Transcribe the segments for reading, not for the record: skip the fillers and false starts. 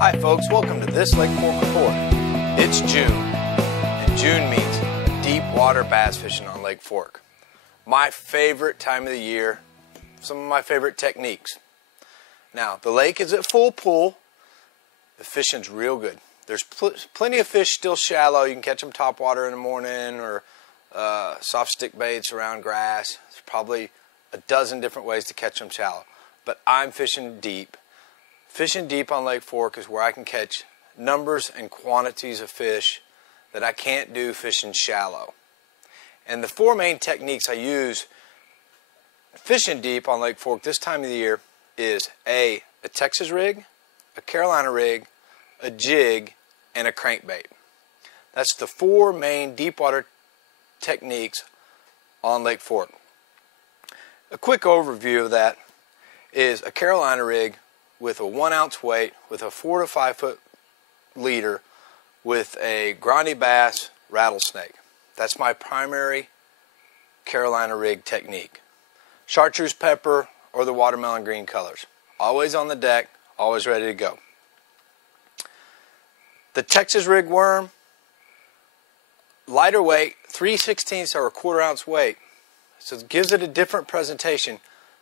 Hi folks, welcome to this Lake Fork Report. It's June, and June means deep water bass fishing on Lake Fork. My favorite time of the year, some of my favorite techniques. Now, the lake is at full pool. The fishing's real good. There's plenty of fish still shallow. You can catch them topwater in the morning or soft stick baits around grass. There's probably a dozen different ways to catch them shallow. But I'm fishing deep. Fishing deep on Lake Fork is where I can catch numbers and quantities of fish that I can't do fishing shallow. And the four main techniques I use fishing deep on Lake Fork this time of the year is a Texas rig, a Carolina rig, a jig, and a crankbait. That's the four main deep water techniques on Lake Fork. A quick overview of that is a Carolina rig with a 1 ounce weight, with a 4 to 5 foot leader, with a grande bass rattlesnake. That's my primary Carolina rig technique. Chartreuse pepper or the watermelon green colors. Always on the deck, always ready to go. The Texas rig worm, lighter weight, 3/16 or a 1/4 ounce weight. So it gives it a different presentation.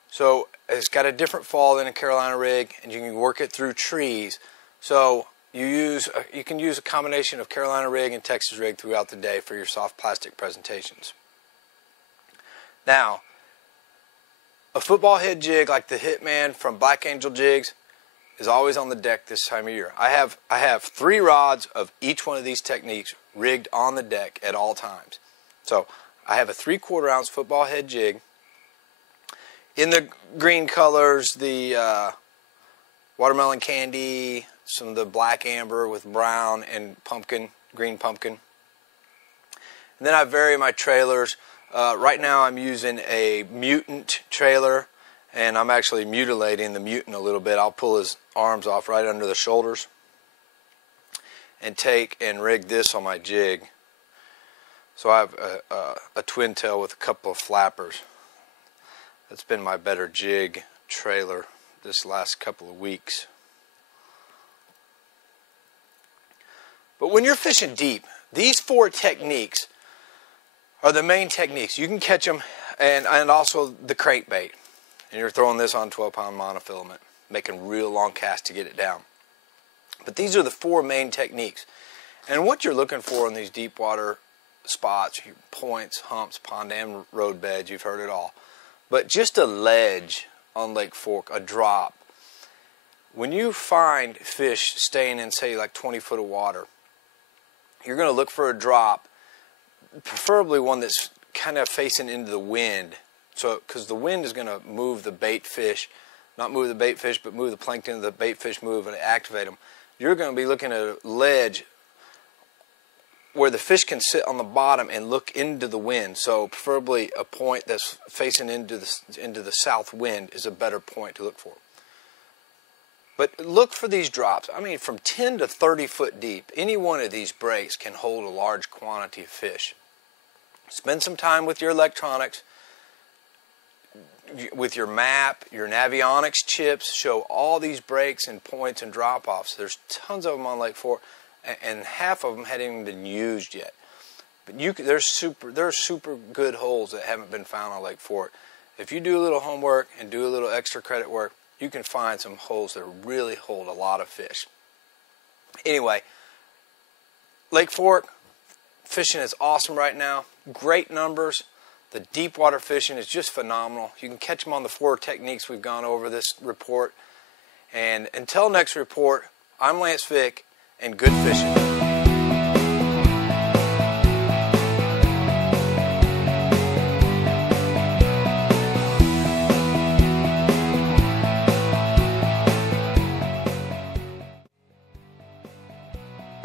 So it's got a different fall than a Carolina rig, and you can work it through trees. So you can use a combination of Carolina rig and Texas rig throughout the day for your soft plastic presentations. Now, a football head jig like the Hitman from Black Angel Jigs is always on the deck this time of year. I have 3 rods of each one of these techniques rigged on the deck at all times. So I have a 3/4 ounce football head jig in the green colors, the watermelon candy, some of the black amber with brown and pumpkin, green pumpkin. And then I vary my trailers. Right now I'm using a mutant trailer, and I'm actually mutilating the mutant a little bit. I'll pull his arms off right under the shoulders and take and rig this on my jig. So I have a twin tail with a couple of flappers. That's been my better jig trailer this last couple of weeks. But when you're fishing deep, these 4 techniques are the main techniques. You can catch them, and also the crankbait. And you're throwing this on 12-pound monofilament, making real long casts to get it down. But these are the 4 main techniques. And what you're looking for in these deep water spots, points, humps, pond and road beds, you've heard it all. But just a ledge on Lake Fork, a drop. When you find fish staying in, say, like 20 foot of water, you're going to look for a drop, preferably one that's kind of facing into the wind. So, because the wind is going to move the bait fish, not move the bait fish, but move the plankton, the bait fish move and activate them. You're going to be looking at a ledge where the fish can sit on the bottom and look into the wind. So preferably a point that's facing into the south wind is a better point to look for. But look for these drops. I mean, from 10 to 30 foot deep, any one of these breaks can hold a large quantity of fish. Spend some time with your electronics, with your map, your Navionics chips. Show all these breaks and points and drop-offs. There's tons of them on Lake Fork, and half of them hadn't even been used yet. But there's super good holes that haven't been found on Lake Fork. If you do a little homework and do a little extra credit work, you can find some holes that really hold a lot of fish. Anyway, Lake Fork fishing is awesome right now. Great numbers. The deep water fishing is just phenomenal. You can catch them on the 4 techniques we've gone over this report. And until next report, I'm Lance Vick, and good fishing.